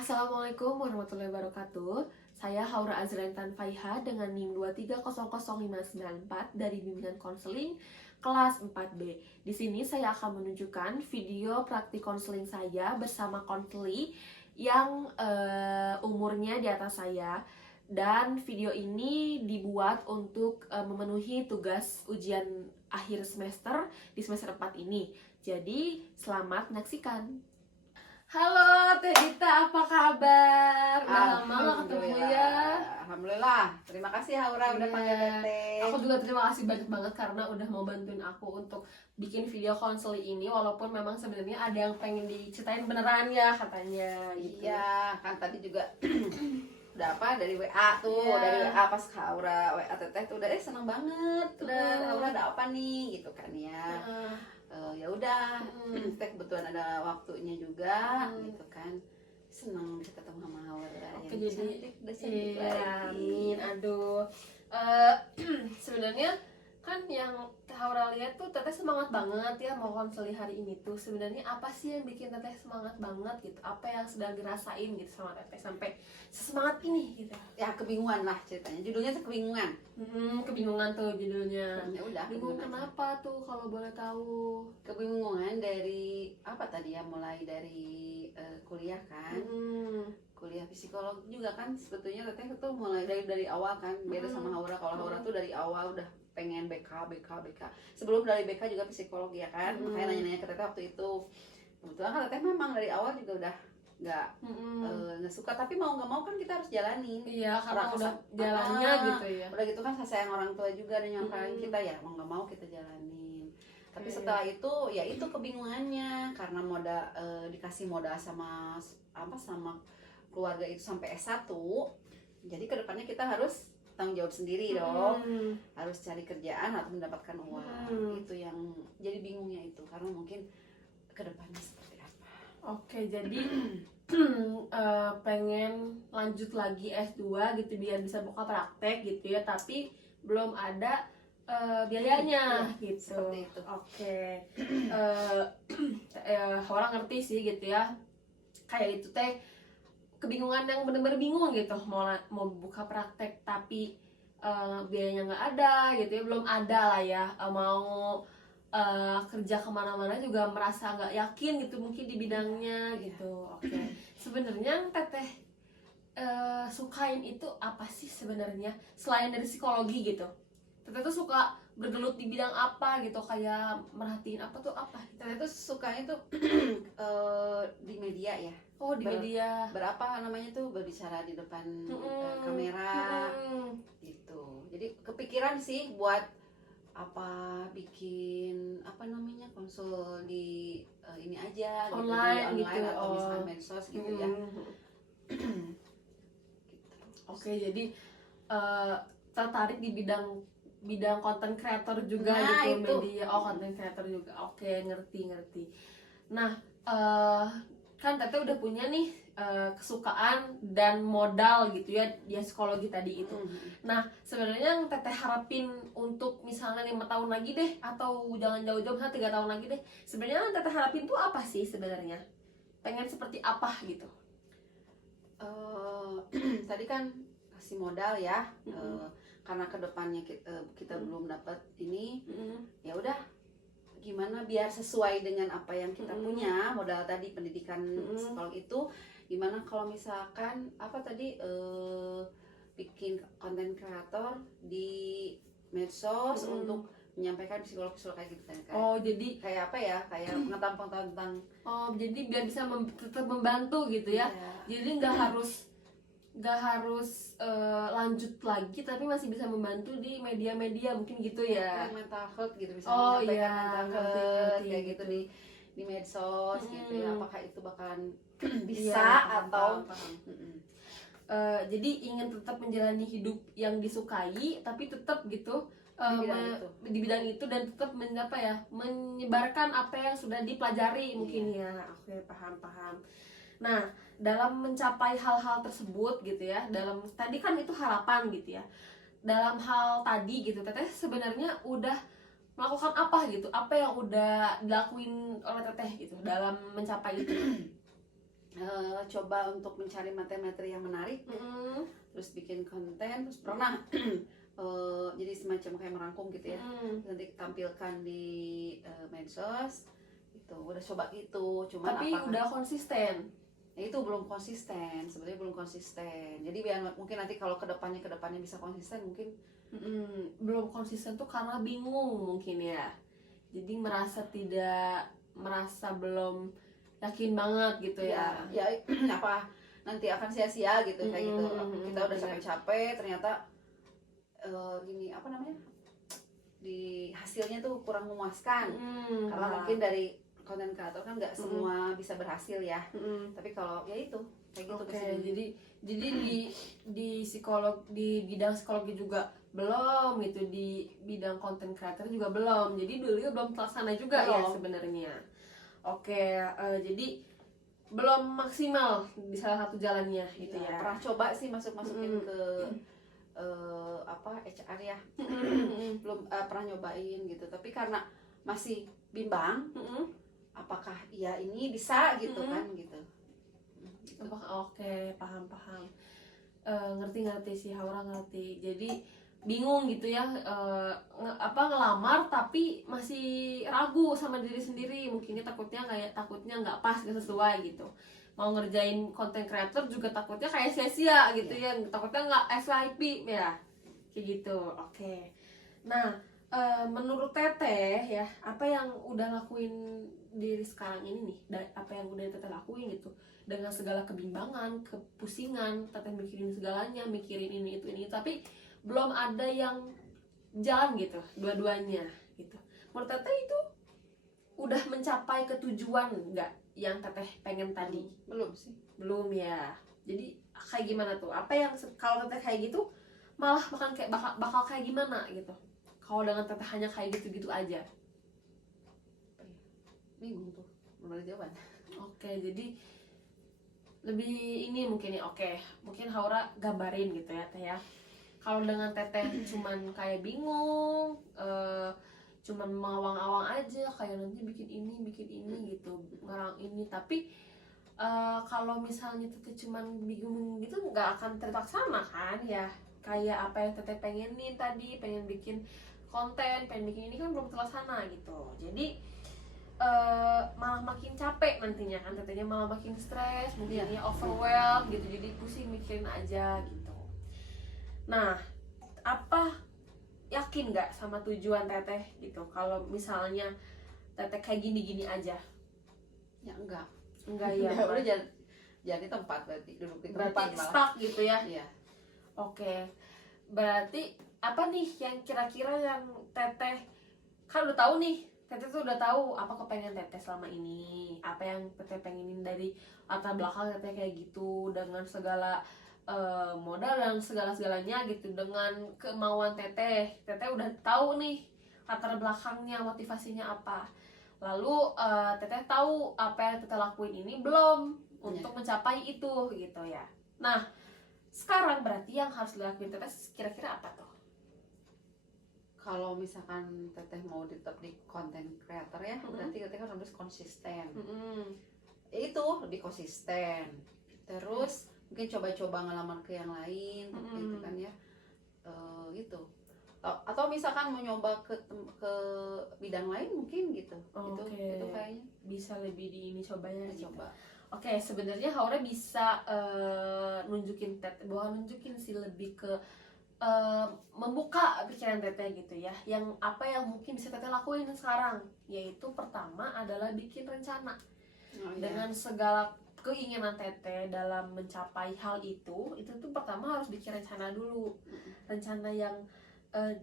Assalamualaikum warahmatullahi wabarakatuh. Saya Haura Azrantan Faiha dengan NIM 2300594 dari Bimbingan Konseling kelas 4B. Di sini saya akan menunjukkan video praktik konseling saya bersama konseli yang umurnya di atas saya. Dan video ini dibuat untuk memenuhi tugas ujian akhir semester di semester 4 ini. Jadi, selamat menyaksikan. Halo Teh Dita, apa kabar? Udah lama gak ketemu ya. Alhamdulillah. Terima kasih Haura udah panggil Teteh. Aku juga terima kasih banyak banget karena udah mau bantuin aku untuk bikin video konseling ini. Walaupun memang sebenarnya ada yang pengen diceritain beneran ya katanya gitu. Iya, kan tadi juga udah apa dari WA tuh, Iya. dari WA pas Haura WA Teteh tuh udah seneng banget. Udah Haura ada apa nih gitu kan ya. Ya udah, Teteh kebetulan ada waktunya juga gitu kan. Seneng bisa ketemu sama Haura. Oke, yang jadi cantik, udah cantik iya, lagi. amin. Aduh, sebenarnya kan yang Haura lihat tuh Teteh semangat banget ya mau konseling hari ini tuh. Sebenarnya apa sih yang bikin Teteh semangat banget gitu? Apa yang sedang dirasain gitu sama Teteh sampai sesemangat ini gitu? Ya kebingungan lah ceritanya. Judulnya tuh kebingungan. Kebingungan tuh judulnya. Ya udah, Bingung kebingungan aja. kenapa tuh kalau boleh tahu? Kebingungan dari apa tadi ya, mulai dari kuliah kan. Kuliah psikologi juga kan sebetulnya Teteh tuh mulai dari awal kan, beda sama Haura. Kalau Haura tuh dari awal udah pengen BK. Sebelum dari BK juga psikologi ya kan. Makanya nanya-nanya ke Teteh waktu itu. Kebetulan kan Teteh memang dari awal juga udah nggak suka, tapi mau nggak mau kan kita harus jalanin. Iya, karena Orang udah jalannya gitu ya. Udah gitu kan sayang orang tua juga dan nyamperin kita, ya mau nggak mau kita jalanin. Tapi setelah itu ya itu kebingungannya karena dikasih modal sama keluarga itu sampai S1. Jadi kedepannya kita harus tanggung jawab sendiri dong. Harus cari kerjaan atau mendapatkan uang. Itu yang jadi bingungnya itu, karena mungkin kedepannya seperti apa. Oke, jadi pengen lanjut lagi S2 gitu biar bisa buka praktek gitu ya, tapi belum ada biayanya gitu. Seperti itu. Oke. Orang ngerti sih gitu ya. Kayak itu teh kebingungan yang bener-bener bingung gitu, mau buka praktek tapi biayanya nggak ada gitu ya, belum ada lah ya, mau kerja kemana-mana juga merasa nggak yakin gitu mungkin di bidangnya gitu. Oke. Sebenarnya yang Teteh sukain itu apa sih sebenarnya selain dari psikologi gitu? Teteh tuh suka bergelut di bidang apa gitu, kayak merhatiin apa tuh apa? Saya tuh sukanya tuh di media ya. Oh, di media. Berapa namanya tuh, berbicara di depan kamera gitu. Jadi kepikiran sih buat bikin konsul di ini aja Online gitu, di gitu. online atau misalnya medsos gitu ya. Gitu. Oke, jadi tertarik di bidang content creator juga Nah, gitu, itu. media. Oh, content creator juga. Oke, ngerti. Nah, kan Teteh udah punya nih kesukaan dan modal gitu ya di psikologi tadi itu. Nah, sebenarnya yang Teteh harapin untuk misalnya 5 tahun lagi deh, atau jangan jauh-jauh, misalnya 3 tahun lagi deh, sebenarnya yang Teteh harapin tuh apa sih sebenarnya? Pengen seperti apa gitu? Tadi kan kasih modal ya, karena kedepannya kita belum dapat ini. Ya udah, gimana biar sesuai dengan apa yang kita punya, modal tadi pendidikan psikologi itu. Gimana kalau misalkan bikin konten kreator di medsos untuk menyampaikan psikolog kayak gitu kan. Oh, jadi kayak apa ya, kayak pengetahuan tentang jadi biar bisa tetap membantu gitu ya. Jadi nggak harus lanjut lagi, tapi masih bisa membantu di media-media mungkin gitu ya. mental health gitu, bisa Oh menyampaikan iya, mental ngerti, health kayak gitu di medsos gitu ya. Apakah itu bakalan bisa Iya, atau paham. Jadi ingin tetap menjalani hidup yang disukai, tapi tetap gitu di bidang itu dan tetap menyebarkan apa yang sudah dipelajari mungkin ya. Oke, paham. Nah, dalam mencapai hal-hal tersebut gitu ya, tadi kan itu harapan gitu ya. Dalam hal tadi gitu, Teteh sebenarnya udah melakukan apa gitu? Apa yang udah dilakuin oleh Teteh gitu dalam mencapai itu? coba untuk mencari materi-materi yang menarik, terus bikin konten, terus pernah jadi semacam kayak merangkum gitu ya, nanti tampilkan di medsos itu udah coba gitu, cuman Tapi udah konsisten. ya itu belum konsisten, sebenarnya belum konsisten. Jadi biar mungkin nanti kalau kedepannya bisa konsisten mungkin. Belum konsisten tuh karena bingung mungkin ya, jadi merasa belum yakin banget gitu ya. Ya apa nanti akan sia-sia gitu kayak gitu. Kita udah capek-capek ternyata gini apa namanya, di hasilnya tuh kurang memuaskan, karena mungkin dari konten kreator kan nggak semua bisa berhasil ya. Tapi kalau ya itu kayak gitu. Jadi di psikolog, di bidang psikologi juga belum gitu, di bidang konten kreator juga belum, jadi dulu belum terlaksana juga ya sebenarnya. Jadi belum maksimal di salah satu jalannya gitu ya. Pernah coba sih masukin ke HR ya, belum pernah nyobain gitu, tapi karena masih bimbang apakah ya ini bisa gitu kan gitu. Paham. Ngerti sih, Haura ngerti. Jadi bingung gitu ya, ngelamar tapi masih ragu sama diri sendiri, mungkinnya takutnya nggak pas, nggak sesuai gitu. Mau ngerjain konten kreator juga takutnya kayak sia-sia gitu ya, takutnya nggak FYP ya, kayak gitu. Nah, menurut Teteh ya, apa yang udah lakuin diri sekarang ini nih, apa yang udah Teteh lakuin gitu, dengan segala kebimbangan, kepusingan, Teteh mikirin segalanya, mikirin ini itu tapi belum ada yang jalan gitu, dua-duanya gitu. Menurut Teteh itu udah mencapai ke tujuan nggak yang Teteh pengen tadi? Belum sih. Belum ya. Jadi kayak gimana tuh? Apa yang kalau Teteh kayak gitu malah bakal kayak gimana gitu? Kalau dengan Teteh hanya kayak gitu-gitu aja. Bingung tuh, belum ada jawaban. Jadi lebih ini mungkin ya. Mungkin Haura gambarin gitu ya Teh ya. Kalau dengan Teteh cuman kayak bingung, cuman mengawang-awang aja, kayak nanti bikin ini gitu, ngarang ini, tapi kalau misalnya Teteh cuman bingung gitu nggak akan terlaksana kan ya. Kayak apa yang Teteh pengenin tadi, pengen bikin konten, pengen bikin ini kan belum terlaksana gitu. Jadi malah makin capek nantinya kan, Tetehnya malah makin stres, mungkinnya overwhelmed gitu, jadi pusing mikirin aja gitu. Nah, apa yakin nggak sama tujuan Teteh gitu? Kalau misalnya Teteh kayak gini-gini aja? Ya enggak Ya. Udah jadi tempat, berarti duduk di tempat berarti stuck gitu ya? Iya. Berarti apa nih yang kira-kira yang Teteh kan udah tahu nih? Teteh tuh udah tahu apa kepengen Teteh selama ini, apa yang Teteh pengenin dari latar belakang Teteh kayak gitu, dengan segala modal dan segala-segalanya gitu, dengan kemauan Teteh udah tahu nih latar belakangnya, motivasinya apa. Lalu Teteh tahu apa yang Teteh lakuin ini belum untuk mencapai itu gitu ya. Nah, sekarang berarti yang harus dilakuin Teteh kira-kira apa tuh? Kalau misalkan Teteh mau tetap di konten creator ya, berarti Teteh kan harus konsisten. Itu lebih konsisten. Terus mungkin coba-coba ngelamar ke yang lain, gitu kan ya. Gitu. Atau misalkan mau nyoba ke bidang lain mungkin gitu. Itu kayaknya bisa lebih di ini cobanya gitu. Coba. Sebenarnya Haura bisa nunjukin Teteh, bukan nunjukin sih, lebih ke membuka pikiran Teteh gitu ya. Yang apa yang mungkin bisa Teteh lakuin sekarang, yaitu pertama adalah bikin rencana. Dengan segala keinginan Teteh dalam mencapai hal itu tuh pertama harus bikin rencana dulu. Rencana yang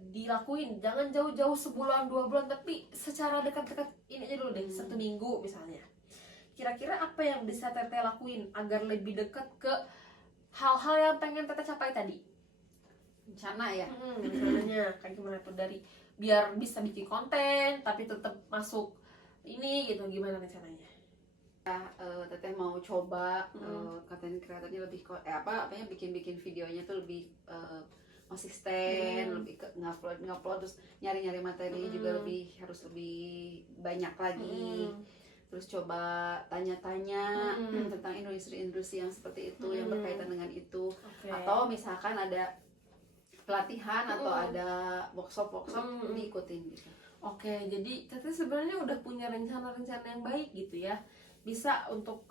dilakuin, jangan jauh-jauh sebulan 2 bulan, tapi secara dekat-dekat ini aja dulu deh, 1 minggu misalnya. Kira-kira apa yang bisa Teteh lakuin agar lebih dekat ke hal-hal yang pengen Teteh capai tadi? Rencana ya. Rencananya kayak gimana tuh, dari biar bisa bikin konten tapi tetap masuk ini gitu, gimana rencananya? Teteh mau coba konten kreatornya lebih bikin videonya tuh lebih konsisten, lebih ngupload terus nyari materi juga harus lebih banyak lagi. terus coba tanya-tanya Mm-mm. tentang industri-industri yang seperti itu yang Mm-mm. berkaitan dengan itu. Oke. Atau misalkan ada pelatihan atau Mm-mm. ada workshop Mm-mm. diikutin gitu. Oke, jadi Teteh sebenarnya udah punya rencana-rencana yang baik gitu ya, bisa untuk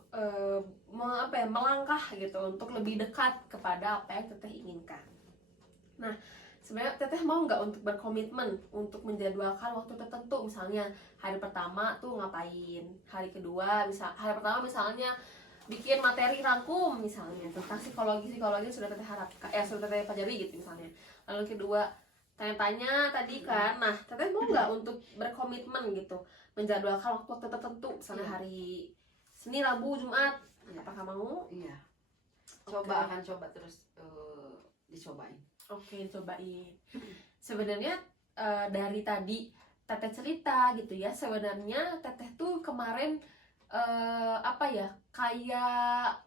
melangkah gitu untuk lebih dekat kepada apa yang Teteh inginkan. Nah, sebenarnya Teteh mau nggak untuk berkomitmen untuk menjadwalkan waktu tertentu, misalnya hari pertama tuh ngapain, hari kedua hari pertama misalnya bikin materi rangkum misalnya tentang psikologi sudah Teteh harapkan, sudah Teteh pelajari gitu misalnya. Lalu kedua tanya-tanya tadi kan, nah Teteh mau nggak untuk berkomitmen gitu menjadwalkan waktu tertentu, misalnya Iya. hari Senin, Rabu, Jumat, Iya. apakah mau? Iya. Oke. Akan coba terus dicobain. Oke, cobain. Sebenarnya dari tadi Teteh cerita gitu ya, sebenarnya Teteh tuh kemarin kayak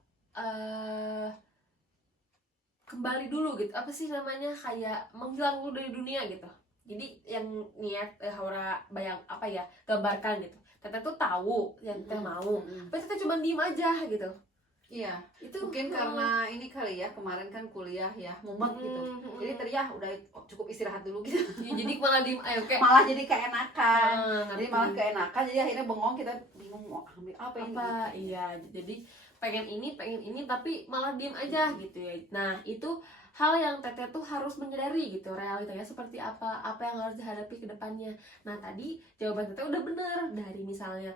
kembali dulu gitu, apa sih namanya, kayak menghilang dulu dari dunia gitu. Jadi yang niat Haura gambarkan gitu, Teteh tuh tahu yang Teteh mau, tapi Teteh cuma diem aja gitu. Iya, Itu mungkin karena ini kali ya, kemarin kan kuliah ya, mumet gitu. Jadi tadi ya udah cukup istirahat dulu gitu. ya, jadi malah diem ayo kayak Malah jadi keenakan. Jadi ngerti. malah keenakan, jadi akhirnya bengong, kita bingung mau ambil apa ini. Apa iya, jadi pengen ini tapi malah diem aja gitu ya. Nah, itu hal yang Teteh tuh harus menyadari gitu, realitanya seperti apa yang harus dihadapi ke depannya. Nah, tadi jawaban Teteh udah bener, dari misalnya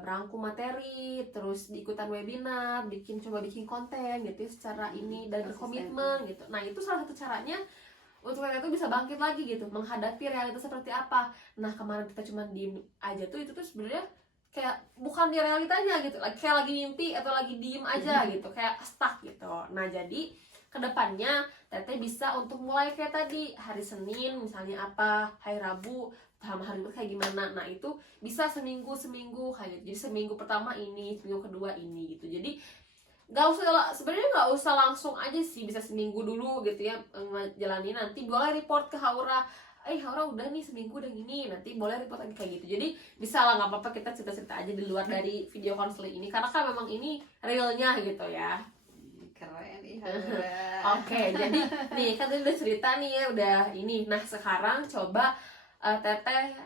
merangkum materi, terus ikutan webinar, coba bikin konten gitu ya, secara ini dan berkomitmen gitu. Nah, itu salah satu caranya untuk Teteh tuh bisa bangkit lagi gitu, menghadapi realitas seperti apa. Nah, kemarin kita cuma diem aja tuh, itu tuh sebenarnya kayak bukan di realitanya gitu, kayak lagi mimpi atau lagi diem aja gitu, kayak stuck gitu. Nah, jadi kedepannya Teteh bisa untuk mulai kayak tadi, hari Senin misalnya apa, hari Rabu sama hari kayak gimana. Nah, itu bisa seminggu kayak gitu. Jadi seminggu pertama ini, seminggu kedua ini gitu. Jadi sebenarnya nggak usah langsung aja sih, bisa seminggu dulu gitu ya jalani. Nanti boleh report ke Haura, Haura udah nih seminggu udah gini, nanti boleh report lagi kayak gitu. Jadi bisa lah, nggak apa-apa kita cerita-cerita aja di luar dari video konseling ini, karena kan memang ini realnya gitu ya. Keren ih. Oke, jadi nih kan tadi udah cerita nih ya, udah ini. Nah, sekarang coba Teteh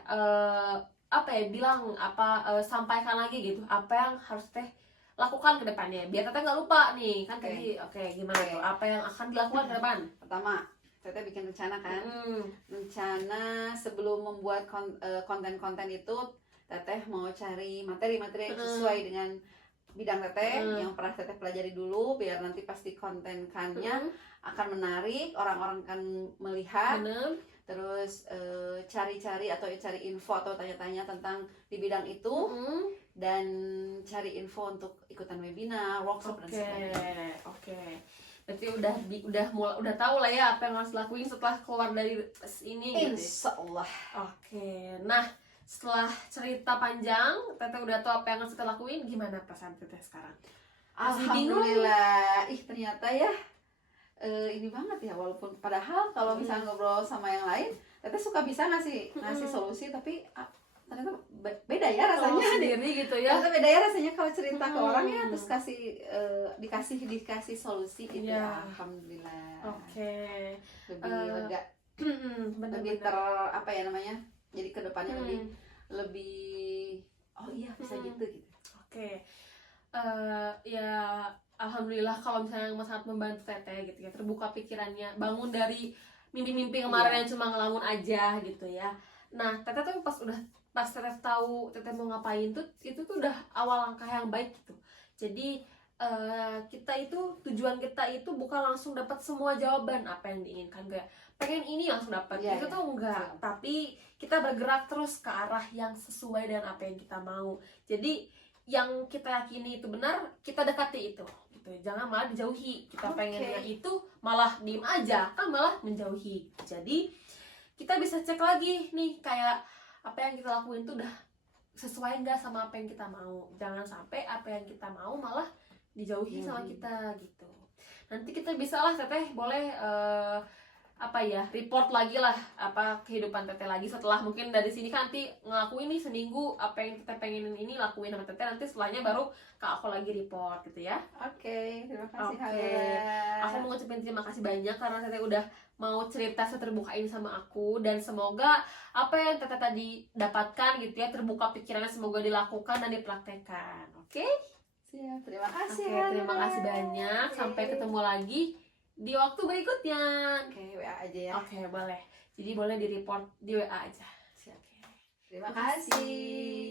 sampaikan lagi gitu apa yang harus Teteh lakukan ke depannya biar Teteh nggak lupa nih kan. Tadi gimana tuh, apa yang akan dilakukan ke depan? Pertama, Teteh bikin rencana kan. Rencana sebelum membuat konten-konten itu, Teteh mau cari materi-materi yang sesuai dengan bidang Teteh yang pernah Teteh pelajari dulu, biar nanti pasti kontenkannya akan menarik, orang-orang akan melihat. Terus cari-cari atau cari info atau tanya-tanya tentang di bidang itu, dan cari info untuk ikutan webinar, workshop dan sebagainya. Oke. Berarti udah tahu lah ya apa yang harus dilakuin setelah keluar dari ini gitu. Insya Allah. Oke. Nah, setelah cerita panjang, Teteh udah tahu apa yang harus kita lakuin, gimana perasaan Teteh sekarang? Alhamdulillah. Ternyata ya ini banget ya, walaupun padahal kalau misalnya ngobrol sama yang lain, Teteh suka bisa ngasih solusi, tapi ternyata beda ya rasanya sendiri gitu ya. Ternyata beda ya rasanya kalau cerita ke orang ya, terus dikasih solusi gitu. Ya. Alhamdulillah. Oke. Lebih lega. Lebih apa ya namanya? Jadi kedepannya lebih oh iya bisa gitu. Oke. Ya alhamdulillah kalau misalnya sangat membantu Teteh gitu ya, terbuka pikirannya, bangun dari mimpi-mimpi kemarin yang cuma ngelamun aja gitu ya. Nah, Teteh tuh pas Teteh tahu Teteh mau ngapain tuh, itu tuh udah awal langkah yang baik gitu. Jadi tujuan kita itu bukan langsung dapat semua jawaban apa yang diinginkan, kayak pengen ini langsung dapat, itu tuh enggak. Tapi kita bergerak terus ke arah yang sesuai dengan apa yang kita mau. Jadi yang kita yakini itu benar, kita dekati itu gitu. Jangan malah dijauhi. Kita pengennya itu malah diem aja, kan malah menjauhi. Jadi kita bisa cek lagi nih, kayak apa yang kita lakuin tuh udah sesuai nggak sama apa yang kita mau. Jangan sampai apa yang kita mau malah dijauhi sama kita gitu. Nanti kita bisa lah Teteh boleh apa ya, report lagi lah apa kehidupan Teteh lagi setelah mungkin dari sini kan nanti ngelakuin nih seminggu apa yang Teteh pengenin ini lakuin sama Teteh, nanti setelahnya baru ke aku lagi report gitu ya. Oke, terima kasih Oke. Haura. Aku mau ngucapin terima kasih banyak karena Teteh udah mau cerita seterbuka ini sama aku, dan semoga apa yang Teteh tadi dapatkan gitu ya, terbuka pikirannya, semoga dilakukan dan dipraktekkan. Oke? Siap, terima kasih Oke, Haura. terima kasih banyak. Sampai Oke. ketemu lagi di waktu berikutnya. Oke, WA aja ya. Oke, boleh. Jadi boleh di report di WA aja. Siap. Terima kasih.